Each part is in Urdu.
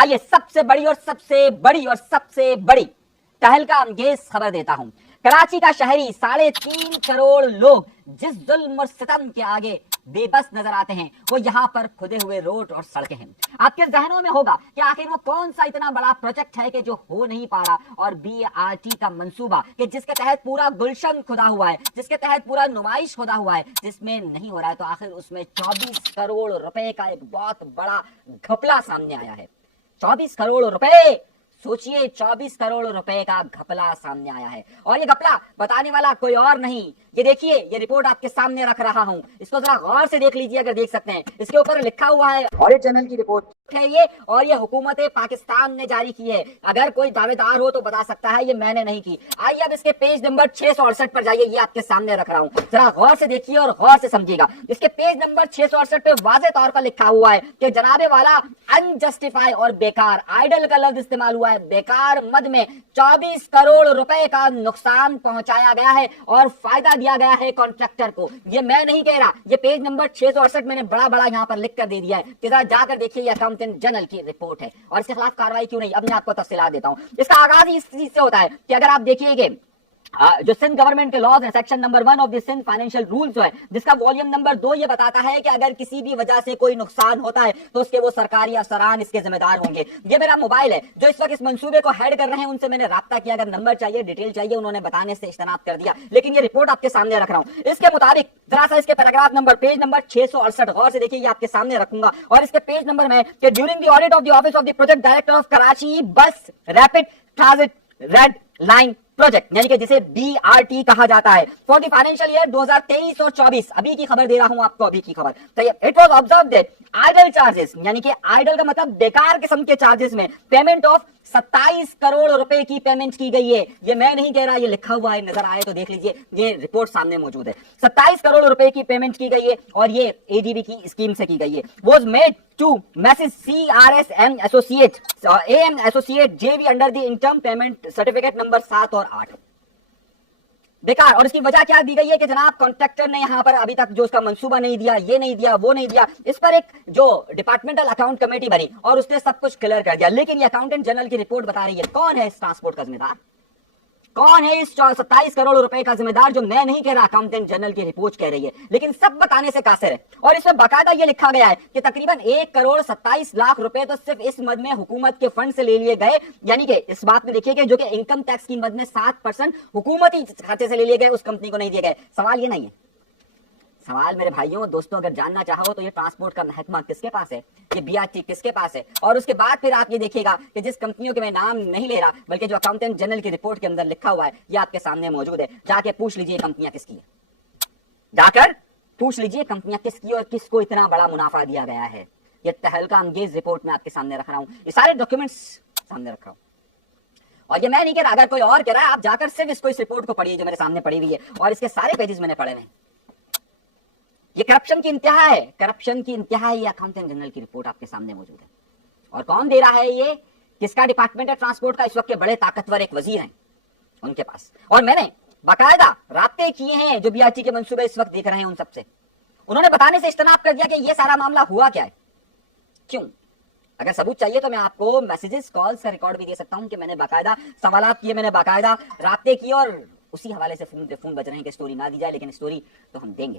آئیے سب سے بڑی اور سب سے بڑی تہلکہ انگیز خبر دیتا ہوں۔ کراچی کا شہری 3.5 کروڑ لوگ جس ظلم اور ستم کے آگے بے بس نظر آتے ہیں وہ یہاں پر کھدے ہوئے روڈ اور سڑکیں ہیں۔ آپ کے ذہنوں میں ہوگا کہ آخر وہ کون سا اتنا بڑا پروجیکٹ ہے کہ جو ہو نہیں پا رہا، اور BRT کا منصوبہ کہ جس کے تحت پورا گلشن کھدا ہوا ہے، جس کے تحت پورا نمائش کھدا ہوا ہے، جس میں نہیں ہو رہا ہے، تو آخر اس میں 24 کروڑ روپے کا ایک بہت بڑا گھپلا سامنے آیا ہے۔ 24 کروڑ روپے، سوچئے 24 کروڑ روپے کا گھپلا سامنے آیا ہے، اور یہ گھپلا بتانے والا کوئی اور نہیں، یہ دیکھیے، یہ رپورٹ آپ کے سامنے رکھ رہا ہوں، اس کو ذرا غور سے دیکھ لیجئے اگر دیکھ سکتے ہیں۔ اس کے اوپر لکھا ہوا ہے آڈٹ چینل کی رپورٹ ہے یہ، اور یہ حکومت پاکستان نے جاری کی ہے۔ اگر کوئی دعوے دار ہو تو بتا سکتا ہے یہ میں نے نہیں کی۔ آئیے اب اس کے پیج نمبر 668 پر جائیے، یہ آپ کے سامنے رکھ رہا ہوں، ذرا غور سے دیکھیے اور غور سے سمجھیے گا۔ اس کے پیج نمبر 668 پہ واضح طور پر لکھا ہوا ہے کہ جناب والا انجسٹیفائی اور بیکار، آئیڈل کا لفظ استعمال ہوا ہے، بیکار مد میں 24 کروڑ روپے کا نقصان پہنچایا گیا ہے اور فائدہ دیا گیا ہے کانٹریکٹر کو۔ یہ میں نہیں کہہ رہا، یہ پیج نمبر 668 میں نے بڑا یہاں پر لکھ کر دے دیا ہے کہ ذرا جا کر دیکھیے، یہ اکاؤنٹنٹ جنرل کی رپورٹ ہے، اور اس کے خلاف کارروائی کیوں نہیں، اب میں آپ کو تفصیلات دیتا ہوں۔ اس کا آغاز ہی اس چیز سے ہوتا ہے کہ اگر آپ دیکھیے کہ جو سندھ گورنمنٹ کے لاز ہیں، section number 1 of the Sindh financial rules جو ہے، جس کا والیوم نمبر 2 یہ بتاتا ہے کہ اگر کسی بھی وجہ سے کوئی نقصان ہوتا ہے تو اس کے وہ سرکاری افسران اس کے ذمہ دار ہوں گے۔ یہ میرا موبائل ہے، جو اس وقت اس منصوبے کو ہیڈ کر رہے ہیں ان سے میں نے رابطہ کیا، اگر نمبر چاہیے، ڈیٹیل چاہیے، انہوں نے بتانے سے اجتناب کر دیا، لیکن یہ رپورٹ آپ کے سامنے رکھ رہا ہوں۔ اس کے مطابق ذرا سا اس کے پیراگراف نمبر پیج نمبر 668 غور سے دیکھیے، یہ آپ کے سامنے رکھوں گا، اور اس کے پیج نمبر میں کہ during the audit of the office of the project director of Karachi bus rapid transit red line project, یعنی کہ جسے BRT کہا جاتا ہے، فار دی فائنینشیل ایئر 2023 اور 24، ابھی کی خبر دے رہا ہوں آپ کو، ابھی کی خبر۔ تو it was observed that idle charges, یعنی کہ آئیڈل کا مطلب بیکار قسم کے چارجز میں پیمنٹ آف 27 کروڑ روپے کی پیمنٹ کی گئی ہے۔ یہ میں نہیں کہہ رہا، یہ لکھا ہوا ہے، نظر آئے تو دیکھ لیجئے، یہ رپورٹ سامنے موجود ہے۔ 27 کروڑ روپے کی پیمنٹ کی گئی ہے، اور یہ ADB کی اسکیم سے کی گئی ہے۔ Was made to messrs CRSM associate AM associate JV under the interim payment certificate number 7 اور 8 بیکار۔ اور اس کی وجہ کیا دی گئی ہے کہ جناب کانٹریکٹر نے یہاں پر ابھی تک جو اس کا منصوبہ نہیں دیا، یہ نہیں دیا، وہ نہیں دیا، اس پر ایک جو ڈپارٹمنٹل اکاؤنٹ کمیٹی بنی اور اس نے سب کچھ کلیئر کر دیا، لیکن یہ اکاؤنٹنٹ جنرل کی رپورٹ بتا رہی ہے کون ہے اس ٹرانسپورٹ کا ذمہ دار، کون ہے اس 27 کروڑ روپے کا ذمہ دار، جو میں نہیں کہہ رہا، اکاؤنٹنٹ جنرل کی رپورٹ کہہ رہی ہے، لیکن سب بتانے سے قاصر ہے۔ اور اس میں باقاعدہ یہ لکھا گیا ہے کہ تقریباً 1 کروڑ 27 لاکھ روپے تو صرف اس مد میں حکومت کے فنڈ سے لے لیے گئے، یعنی کہ اس بات میں دیکھیے کہ جو کہ انکم ٹیکس کی مد میں 7% حکومتی کھاتے سے لے لیے گئے، اس کمپنی کو نہیں دیے گئے۔ سوال یہ نہیں ہے، سوال میرے بھائیوں دوستوں اگر جاننا چاہو تو یہ ٹرانسپورٹ کا محکمہ کس کے پاس ہے، یہ BRT کس کے پاس ہے، اور اس کے بعد پھر آپ یہ دیکھیے گا کہ جس کمپنیوں کے میں نام نہیں لے رہا بلکہ جو اکاؤنٹنٹ جنرل کی رپورٹ کے اندر لکھا ہوا ہے یہ آپ کے سامنے موجود ہے، جا کے پوچھ لیجئے کمپنیاں کس کی ہیں، جا کر پوچھ لیجئے کمپنیاں کس کی اور کس کو اتنا بڑا منافع دیا گیا ہے۔ یہ تہلکہ انگیز رپورٹ میں آپ کے سامنے رکھ رہا ہوں، یہ سارے ڈاکیومنٹس سامنے رکھ رہا ہوں، اور یہ میں نہیں کہہ رہا، اگر کوئی اور کہہ رہا ہے آپ جا کر صرف اس رپورٹ کو پڑھیے جو میرے سامنے پڑھی ہوئی ہے، اور اس کے سارے پیجز میں نے پڑھے ہیں۔ یہ کرپشن کی انتہا ہے، کرپشن کی انتہا ہے، یہ اکاؤنٹنٹ جنرل کی رپورٹ آپ کے سامنے موجود ہے۔ اور کون دے رہا ہے یہ، کس کا ڈپارٹمنٹ ہے ٹرانسپورٹ کا، اس وقت کے بڑے طاقتور ایک وزیر ہیں ان کے پاس، اور میں نے باقاعدہ رابطے کیے ہیں جو BRT کے منصوبے اس وقت دیکھ رہے ہیں ان سب سے، انہوں نے بتانے سے اجتناب کر دیا کہ یہ سارا معاملہ ہوا کیا ہے، کیوں۔ اگر ثبوت چاہیے تو میں آپ کو میسیجز کالز کا ریکارڈ بھی دے سکتا ہوں کہ میں نے باقاعدہ سوالات کیے، میں نے باقاعدہ رابطے کیے، اور اسی حوالے سے فون بج رہے ہیں کہ سٹوری نہ دی جائے، لیکن سٹوری تو ہم دیں گے،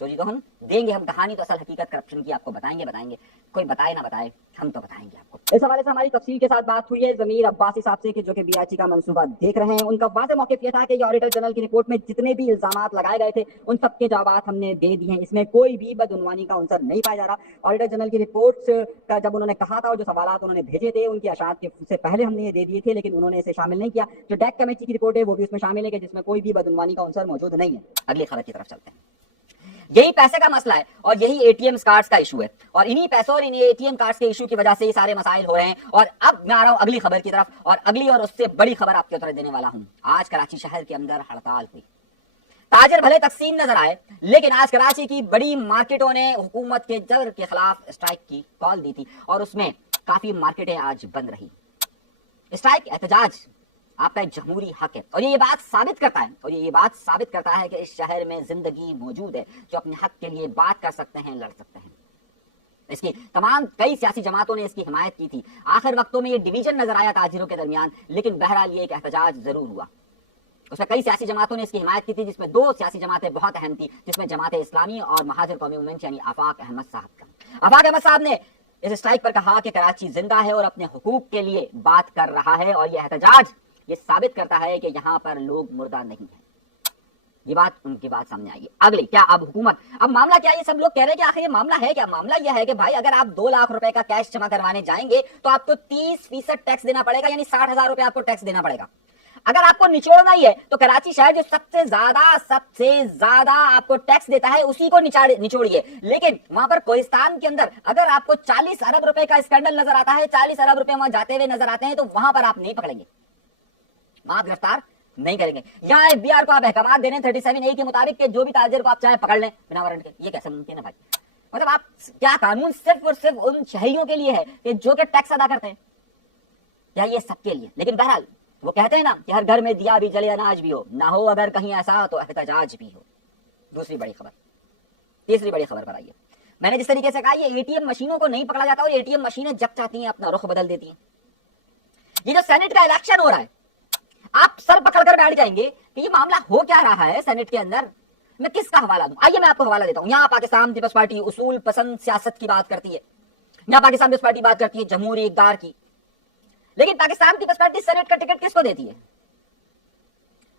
سٹوری تو ہم دیں گے، ہم کہانی تو اصل حقیقت کرپشن کی آپ کو بتائیں گے، کوئی بتائے نہ بتائے ہم تو بتائیں گے آپ کو۔ اس حوالے سے ہماری تفصیل کے ساتھ بات ہوئی ہے ضمیر عباسی صاحب سے کہ جو کہ BRT کا منصوبہ دیکھ رہے ہیں، ان کا واضح موقف یہ تھا کہ یہ آڈیٹر جنرل کی رپورٹ میں جتنے بھی الزامات لگائے گئے تھے ان سب کے جوابات ہم نے دے دیے ہیں، اس میں کوئی بھی بدعنوانی کا عنصر نہیں پایا جا رہا۔ آڈیٹر جنرل کی رپورٹ کا جب انہوں نے کہا تھا، جو سوالات انہوں نے بھیجے تھے ان کی اشاعت سے پہلے ہم نے یہ دے دیے تھے، لیکن انہوں نے اسے شامل نہیں کیا۔ جو ڈیک کمیٹی کی رپورٹ ہے وہ بھی اس میں شامل ہے کہ جس میں کوئی بھی بدعنوانی کا عنصر موجود نہیں ہے۔ اگلی خبر کی طرف چلتے ہیں۔ یہی پیسے کا مسئلہ ہے اور یہی ATM کارڈز کا ایشو ہے، اور انہی پیسوں اور انہی ATM کارڈز کے ایشو کی وجہ سے یہ سارے مسائل ہو رہے ہیں۔ اور اب میں آ رہا ہوں اگلی خبر کی طرف، اور اگلی اور اس سے بڑی خبر آپ کے اتر دینے والا ہوں۔ آج کراچی شہر کے اندر ہڑتال ہوئی، تاجر بھلے تقسیم نظر آئے، لیکن آج کراچی کی بڑی مارکیٹوں نے حکومت کے جبر کے خلاف اسٹرائک کی کال دی تھی، اور اس میں کافی مارکیٹیں آج بند رہی۔ اسٹرائک احتجاج آپ کا ایک جمہوری حق ہے، اور یہ بات ثابت کرتا ہے کہ اس شہر میں زندگی موجود ہے جو اپنے حق کے لیے بات کر سکتے ہیں، لڑ سکتے ہیں۔ اس کی تمام کئی سیاسی جماعتوں نے اس کی حمایت کی تھی. آخر وقتوں میں یہ ڈویژن نظر آیا تاجروں کے درمیان, لیکن بہرحال یہ ایک احتجاج ضرور ہوا. اس میں کئی سیاسی جماعتوں نے اس کی حمایت کی تھی, جس میں 2 سیاسی جماعتیں بہت اہم تھی, جس میں جماعت اسلامی اور مہاجر قومی موومنٹ یعنی آفاق احمد صاحب کا. آفاق احمد صاحب نے اس اسٹرائک پر کہا کہ کراچی زندہ ہے اور اپنے حقوق کے لیے بات کر رہا ہے, اور یہ احتجاج یہ ثابت کرتا ہے کہ یہاں پر لوگ مردہ نہیں ہیں. یہ بات ان کی بات سامنے آئی. اگلی کیا اب حکومت, اب معاملہ کیا, یہ سب لوگ کہہ رہے ہیں کہ آخر یہ معاملہ ہے کیا. معاملہ یہ ہے کہ بھائی اگر آپ 2 لاکھ روپے کا کیش جمع کروانے جائیں گے تو آپ کو 30% ٹیکس دینا پڑے گا, یعنی 60,000 روپے آپ کو ٹیکس دینا پڑے گا. اگر آپ کو نچوڑنا ہی ہے تو کراچی شہر جو سب سے زیادہ آپ کو ٹیکس دیتا ہے اسی کو نچوڑیے. لیکن وہاں پر کوہستان کے اندر اگر آپ کو 40 ارب روپے کا اسکینڈل نظر آتا ہے, 40 ارب روپے وہاں جاتے ہوئے نظر آتے ہیں, تو وہاں پر آپ نہیں پکڑیں گے, وہاں گرفتار نہیں کریں گے. یہاں FBR کو آپ احکامات دے رہے ہیں 37A کے مطابق کہ جو بھی تاجر کو آپ چاہیں پکڑ لیں بنا وارنٹ کے. یہ کیسے ممکن ہے بھائی؟ مطلب آپ کیا قانون صرف اور صرف ان شہریوں کے لیے ہے کہ جو کہ ٹیکس ادا کرتے ہیں, یا یہ سب کے لیے؟ لیکن بہرحال وہ کہتے ہیں نا کہ ہر گھر میں دیا بھی جلے اناج بھی ہو, نہ ہو اگر کہیں ایسا تو احتجاج بھی ہو. دوسری بڑی خبر, تیسری بڑی خبر پر آئیے. میں نے جس طریقے سے کہا یہ ATM مشینوں کو نہیں پکڑا جاتا, اور ATM مشینیں جب چاہتی ہیں اپنا رخ بدل دیتی ہیں. یہ جو سینٹ کا الیکشن ہو رہا ہے, آپ سر پکڑ کر بیٹھ جائیں گے کہ یہ معاملہ ہو کیا رہا ہے سینٹ کے اندر. میں کس کا حوالہ دوں؟ آئیے میں آپ کو حوالہ دیتا ہوں. یہاں پاکستان پیپلز پارٹی اصول پسند سیاست کی بات کرتی ہے, یہاں پاکستان پیپلز پارٹی بات کرتی ہے جمہوری اقدار کی. لیکن پاکستان پیپلز پارٹی سینٹ کا ٹکٹ کس کو دیتی ہے؟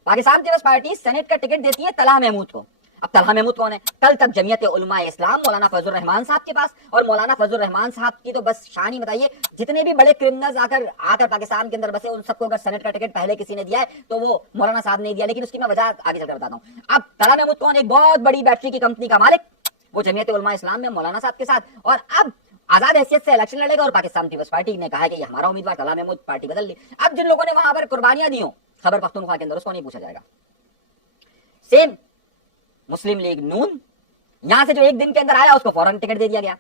پاکستان پیپلز پارٹی سینٹ کا ٹکٹ دیتی ہے طلحہ محمود کو. اب طلحہ محمود کون ہے؟ کل تک جمعیت علماء اسلام مولانا فضل الرحمان صاحب کے پاس, اور مولانا فضل الرحمان صاحب کی تو بس شان ہی بتائیے, جتنے بھی بڑے کرمنلز آ کر پاکستان کے اندر بسے ان سب کو اگر سینٹ کا ٹکٹ پہلے کسی نے دیا ہے تو وہ مولانا صاحب نے دیا. لیکن اس کی میں وجہ آگے چل کر بتاتا ہوں. اب طلحہ محمود کون؟ ایک بہت بڑی بیٹری کی کمپنی کا مالک, وہ جمعیت علماء اسلام میں مولانا صاحب کے ساتھ, اور اب آزاد حیثیت سے الیکشن لڑے گا, اور پاکستان پیپلز پارٹی نے کہا کہ یہ ہمارا امیدوار طلحہ محمود, پارٹی بدل لی. اب جن لوگوں نے وہاں پر قربانیاں دی ہوں خیبر پختونخوا کے اندر, اس کو نہیں پوچھا جائے گا. سیم مسلم لیگ نون, یہاں سے جو ایک دن کے اندر آیا اس کو فوراً ٹکٹ دے دیا گیا.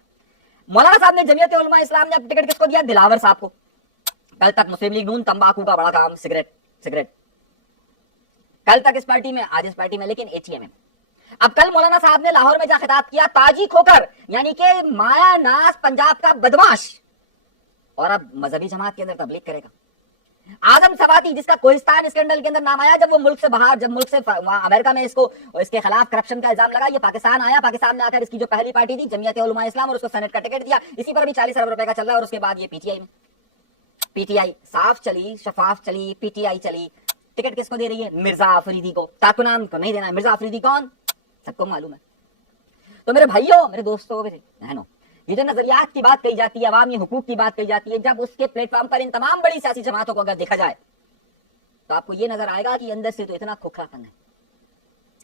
مولانا صاحب نے جمعیت علماء اسلام نے ٹکٹ کس کو دیا؟ دلاور صاحب کو. کل تک مسلم لیگ نون تمباکو کا بڑا کام, سگریٹ کل تک اس پارٹی میں, آج اس پارٹی میں لیکن ATM ہے. اب کل مولانا صاحب نے لاہور میں جا خطاب کیا تاجی کھوکر, یعنی کہ مایا ناز پنجاب کا بدماش, اور اب مذہبی جماعت کے اندر تبلیغ کرے گا. اعظم سواتی جس کا کوہستان اسکینڈل کے اندر نام آیا, جب وہ ملک سے باہر, جب ملک سے امریکہ میں اس کے خلاف کرپشن کا الزام لگا, یہ پاکستان آیا, پاکستان میں آ کر اس کی جو پہلی پارٹی تھی جمعیت علماء اسلام, اور اس کو سینٹ کا ٹکٹ دیا. اسی پر بھی 40 ارب روپے کا چل رہا ہے, اور اس کے بعد یہ PTI صاف چلی, شفاف چلی, PTI چلی. ٹکٹ کس کو دے رہی ہے؟ مرزا آفریدی کو. کارکنان کو نہیں دینا ہے. مرزا آفریدی کون؟ سب کو معلوم ہے. تو میرے بھائیوں, میرے دوستوں, بہنوں, یہ جو نظریات کی بات کہی جاتی ہے, عوامی حقوق کی بات کہی جاتی ہے, جب اس کے پلیٹ فارم پر ان تمام بڑی سیاسی جماعتوں کو اگر دیکھا جائے تو آپ کو یہ نظر آئے گا کہ اندر سے تو اتنا کھوکھلا پن ہے.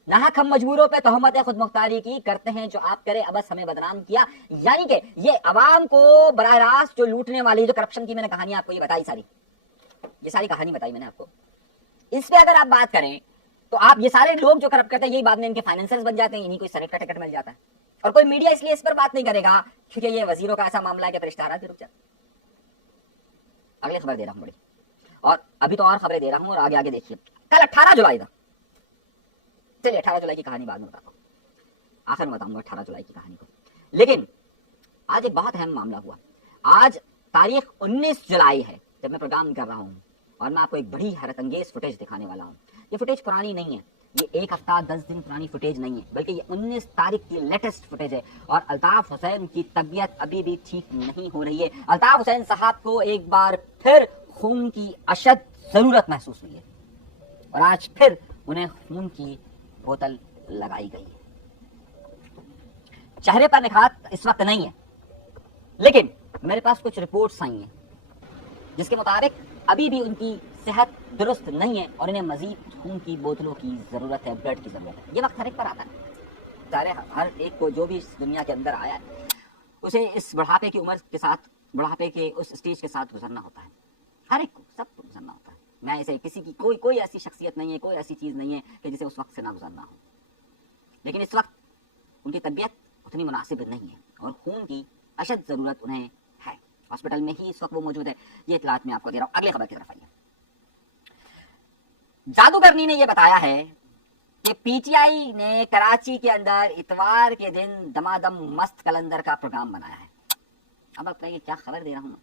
ناحق ہم مجبوروں پہ تہمت خود مختاری کی کرتے ہیں, جو آپ کرے ابس ہمیں بدنام کیا. یعنی کہ یہ عوام کو براہ راست جو لوٹنے والی, جو کرپشن کی میں نے کہانی آپ کو یہ بتائی, یہ ساری کہانی بتائی میں نے آپ کو, اس پہ اگر آپ بات کریں تو آپ یہ سارے لوگ جو کرپٹ کرتے ہیں, یہی بعد میں ان کے فائنینسرز بن جاتے ہیں, انہیں کوئی سینٹ کا ٹکٹ مل جاتا ہے. اور کوئی میڈیا اس لیے اس پر بات نہیں کرے گا کیونکہ یہ وزیروں کا ایسا معاملہ ہے کہ اشتہارات بھی رک جاتے. اگلی خبر دے رہا ہوں بڑی, اور ابھی تو اور خبریں دے رہا ہوں, اور آگے آگے دیکھیے. کل 18 جولائی تھا, چلیے 18 جولائی کی کہانی بعد میں بتاتا ہوں, آخر میں بتاؤں گا 18 جولائی کی کہانی کو. لیکن آج ایک بہت اہم معاملہ ہوا. آج تاریخ 19 جولائی ہے جب میں پروگرام کر رہا ہوں, اور میں آپ کو ایک بڑی حیرت انگیز فوٹیج دکھانے والا ہوں. یہ فوٹیج پرانی نہیں ہے, یہ 1 ہفتہ 10 دن پرانی فوٹیج نہیں ہے, بلکہ یہ 19 تاریخ کی لیٹسٹ فوٹیج ہے. اور الطاف حسین کی طبیعت ابھی بھی ٹھیک نہیں ہو رہی ہے. الطاف حسین صاحب کو ایک بار پھر خون کی اشد ضرورت محسوس ہوئی ہے, اور آج پھر انہیں خون کی بوتل لگائی گئی ہے. چہرے پر نکھات اس وقت نہیں ہے, لیکن میرے پاس کچھ رپورٹس آئی ہیں جس کے مطابق ابھی بھی ان کی صحت درست نہیں ہے, اور انہیں مزید خون کی بوتلوں کی ضرورت ہے, بلڈ کی ضرورت ہے. یہ وقت ہر ایک پر آتا ہے, ظاہر ہر ایک کو جو بھی اس دنیا کے اندر آیا ہے اسے اس بڑھاپے کی عمر کے ساتھ, بڑھاپے کے اس اسٹیج کے ساتھ گزرنا ہوتا ہے. ہر ایک کو, سب کو گزرنا ہوتا ہے. میں ایسے کسی کی کوئی ایسی شخصیت نہیں ہے, کوئی ایسی چیز نہیں ہے کہ جسے اس وقت سے نہ گزرنا ہو. لیکن اس وقت ان کی طبیعت اتنی مناسب نہیں ہے, اور خون کی اشد ضرورت انہیں ہے. ہاسپٹل میں ہی اس وقت وہ موجود ہے. یہ اطلاعات میں آپ کو دے رہا ہوں. اگلی خبر کی طرف آئیے. جادوگرنی نے یہ بتایا ہے کہ PTI نے کراچی کے اندر اتوار کے دن دمادم مست کلندر کا پروگرام بنایا ہے. اب آپ کہیے کیا خبر دے رہا ہوں؟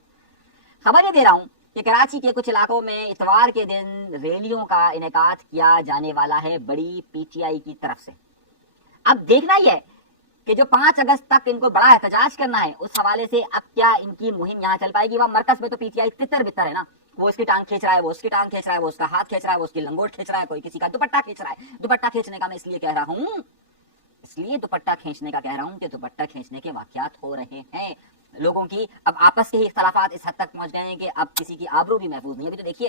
خبر یہ دے رہا ہوں کہ کراچی کے کچھ علاقوں میں اتوار کے دن ریلیوں کا انعقاد کیا جانے والا ہے بڑی پی ٹی آئی کی طرف سے. اب دیکھنا ہی ہے کہ جو 5 اگست تک ان کو بڑا احتجاج کرنا ہے اس حوالے سے اب کیا ان کی مہم یہاں چل پائے گی. وہاں مرکز میں تو پی ٹی آئی تتر بتر ہے نا, وہ اس کی ٹانگ کھینچ رہا ہے, وہ اس کی ٹانگ کھینچ رہا ہے, وہ اس کا ہاتھ کھینچ رہا ہے, وہ اس کی لنگوٹ کھینچ رہا ہے, کوئی کسی کا دوپٹہ کھینچ رہا ہے. دوپٹہ کھینچنے کا میں اس لیے کہہ رہا ہوں, اس لیے دوپٹہ کھینچنے کا کہہ رہا ہوں کہ دوپٹہ کھینچنے کے واقعات ہو رہے ہیں لوگوں کی. اب آپس کے ہی اختلافات اس حد تک پہنچ گئے ہیں کہ اب کسی کی آبرو بھی محفوظ نہیں ہے. ابھی تو دیکھیے,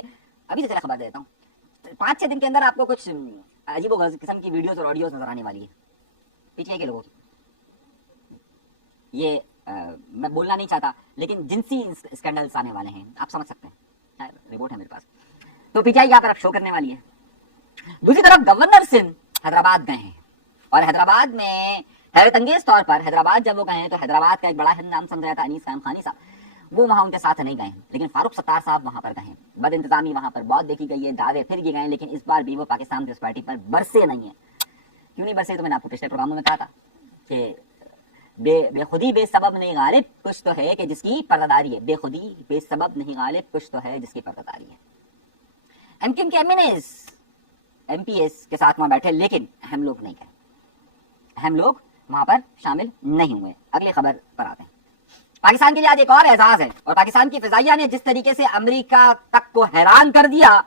ابھی سے چلا خبر دیتا ہوں, 5-6 دن کے اندر آپ کو کچھ عجیب و غریب قسم کی ویڈیوز اور آڈیوز نظر آنے والی ہے پی ٹی آئی کے لوگوں کی. یہ میں بولنا نہیں چاہتا لیکن جنسی اسکینڈلز آنے والے ہیں, آپ سمجھ سکتے ہیں, رپورٹ ہے میرے پاس. تو پی ٹی آئی یہاں پر اب شو کرنے والی ہے. دوسری طرف گورنر سندھ حیدرآباد گئے ہیں اور حیدرآباد میں حیرت انگیز طور پر حیدرآباد جب وہ گئے ہیں تو حیدرآباد کا ایک بڑا ہند نام سمجھا تھا انیس خان خانی صاحب, وہ وہاں ان کے ساتھ نہیں گئے ہیں, لیکن فاروق ستار صاحب وہاں پر گئے ہیں. بد انتظامی وہاں پر بہت دیکھی گئی ہے, دعوے پھر یہ گئے, لیکن اس بار بھی وہ پاکستان پیپلز پارٹی پر برسے نہیں ہیں. کیوں نہیں برسے؟ تو میں نے آپ کو پچھلے پروگراموں میں کہا تھا کہ بے خودی بے سبب نہیں غالب, کچھ تو ہے کہ جس کی پردہ ہے. بے خودی بے سبب نہیں غالب, کچھ تو ہے جس کی پردہ ہے. ایم کیو کے ایم پی ایس کے ساتھ وہاں بیٹھے, لیکن اہم لوگ نہیں گئے, اہم لوگ وہاں پر شامل نہیں ہوئے. اگلی خبر پر آتے ہیں. پاکستان کے لیے آج ایک اور اعزاز ہے, اور پاکستان کی فضائیہ نے جس طریقے سے امریکہ تک کو حیران کر دیا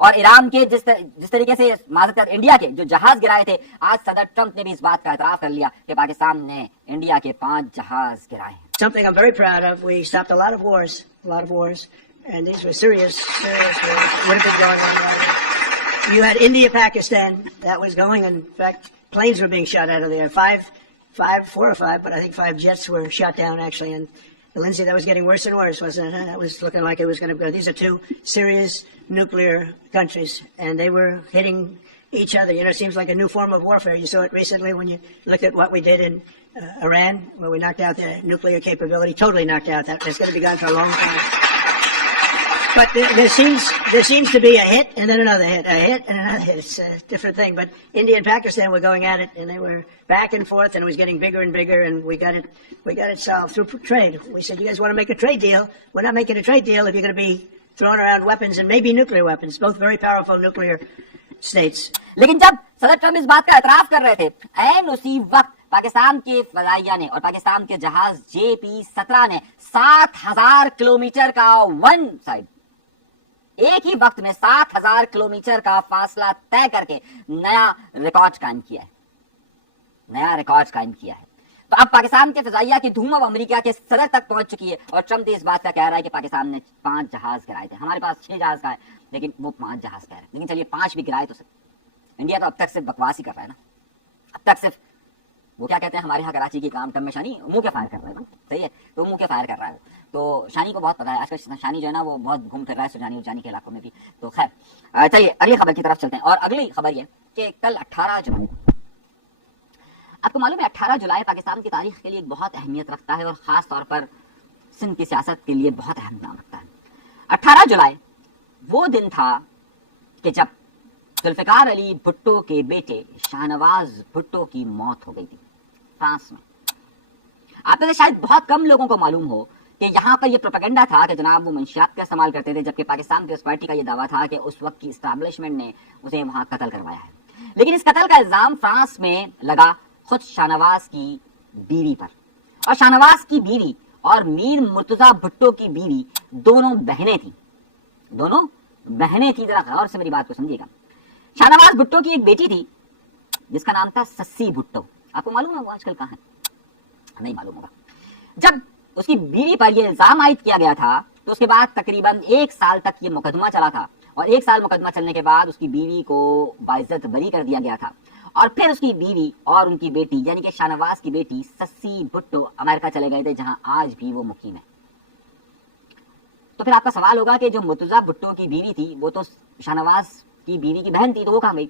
اور ایران کے جس طریقے سے معذرت انڈیا کے جو جہاز گرائے تھے, آج صدر ٹرمپ نے بھی اس بات کا اعتراف کر لیا کہ پاکستان نے انڈیا کے 5 جہاز گرائے ہیں. Something I'm very proud of. We stopped a lot of wars, and these were serious wars. Would have been going on right now. You had India, Pakistan, that was going. In fact, planes were being shot out of there. 4 or 5, but I think 5 jets were shot down actually. And Lindsay, that was getting worse and worse, wasn't it? That was looking like it was going to go. These are 2 serious nuclear countries, and they were hitting each other. You know, it seems like a new form of warfare. You saw it recently when you looked at what we did in Iran, where we knocked out their nuclear capability, totally knocked out. That's going to be gone for a long time. But there seems to be a hit and then another hit, a hit and another hit. It's a different thing. But India and Pakistan were going at it, and they were back and forth, and it was getting bigger and bigger, and we got it solved through trade. We said, you guys want to make a trade deal? We're not making a trade deal if you're going to be throwing around weapons, and maybe nuclear weapons, both very powerful nuclear states. لیکن جب صدر ٹرمپ اس بات کا اعتراف کر رہے تھے, این اسی وقت پاکستان کے فضائیہ نے اور پاکستان کے جہاز JP-17 نے 7,000 کلومیٹر کا ون سائڈ, ایک ہی وقت میں 7,000 کلومیٹر کا فاصلہ طے کر کے نیا ریکارڈ قائم کیا ہے. تو اب پاکستان کے فضائیہ کی دھوم اب امریکہ کے صدر تک پہنچ چکی ہے, اور ٹرمپ اس بات کا کہہ رہا ہے کہ پاکستان نے 5 جہاز گرائے تھے. ہمارے پاس 6 جہاز کا ہے, لیکن وہ 5 جہاز کہہ رہے ہیں. لیکن چلیے 5 بھی گرائے تو صرف انڈیا تو اب تک صرف بکواس ہی کر رہا ہے نا. اب تک صرف وہ کیا کہتے ہیں ہمارے یہاں کراچی کی کام ٹم میں شانی منہ کے فائر کر رہا ہے نا, صحیح ہے, تو منہ کے فائر کر رہا ہے. تو شانی کو بہت پتا ہے, آج کل شانی جو ہے نا وہ بہت گھوم پھر رہا ہے سجانی اجانی کے علاقوں میں بھی. تو خیر چلیے اگلی خبر کی طرف چلتے ہیں. اور اگلی خبر یہ کہ کل 18 جولائی, آپ کو معلوم ہے 18 جولائی پاکستان کی تاریخ کے لیے بہت اہمیت رکھتا ہے, اور خاص طور پر سندھ کی سیاست کے لیے بہت اہم نام رکھتا ہے. 18 جولائی وہ دن تھا کہ جب ذوالفقار علی بھٹو کے بیٹے شاہنواز بھٹو کی موت ہو گئی تھی فرانس میں. آپ میں سے شاید بہت کم لوگوں کو معلوم ہو کہ یہاں پر یہ پروپیگنڈا تھا کہ جناب وہ منشیات کا استعمال کرتے تھے, جبکہ پاکستان پیپلز پارٹی کا یہ دعویٰ تھا کہ اس وقت کی اسٹیبلشمنٹ نے اسے وہاں قتل کروایا ہے. لیکن اس قتل کا الزام فرانس میں لگا خود شاہنواز کی بیوی پر, اور شاہنواز کی بیوی اور میر مرتضی بھٹو کی بیوی دونوں بہنیں تھیں. ذرا غور سے میری بات کو سمجھیے گا. شاہنواز بھٹو کی ایک بیٹی تھی جس کا نام تھا سسی بھٹو. آپ کو معلوم ہے وہ آج کل کہاں ہے؟ نہیں معلوم ہوگا. جب اس کی بیوی پر یہ الزام عائد کیا گیا تھا تو اس کے بعد تقریباً 1 سال تک یہ مقدمہ چلا تھا, اور 1 سال مقدمہ چلنے کے بعد اس کی بیوی کو باعزت بری کر دیا گیا تھا, اور پھر اس کی بیوی اور ان کی بیٹی یعنی کہ شاہنواز کی بیٹی سسی بھٹو امریکہ چلے گئے تھے, جہاں آج بھی وہ مقیم ہے. تو پھر آپ کا سوال ہوگا کہ جو مرتضی بھٹو کی بیوی تھی وہ تو شاہنواز کی بیوی کی بہن تھی, تو وہ کہاں گئی؟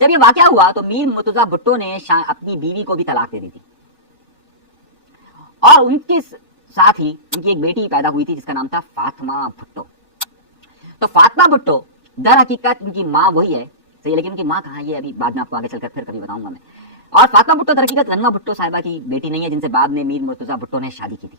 جب یہ واقعہ ہوا تو میر مرتضی بھٹو نے اپنی بیوی کو بھی طلاق دے دی تھی, اور ان کے ساتھ ہی ان کی ایک بیٹی پیدا ہوئی تھی جس کا نام تھا فاطمہ بھٹو. تو فاطمہ بھٹو در حقیقت ان کی ماں وہی ہے, صحیح, لیکن ان کی ماں کہاں ہے یہ ابھی بعد میں آپ کو آگے چل کر پھر کبھی بتاؤں گا میں. اور فاطمہ بھٹو در حقیقت رنما بھٹو صاحبہ کی بیٹی نہیں ہے, جن سے بعد میں میر مرتضی بھٹو نے شادی کی تھی.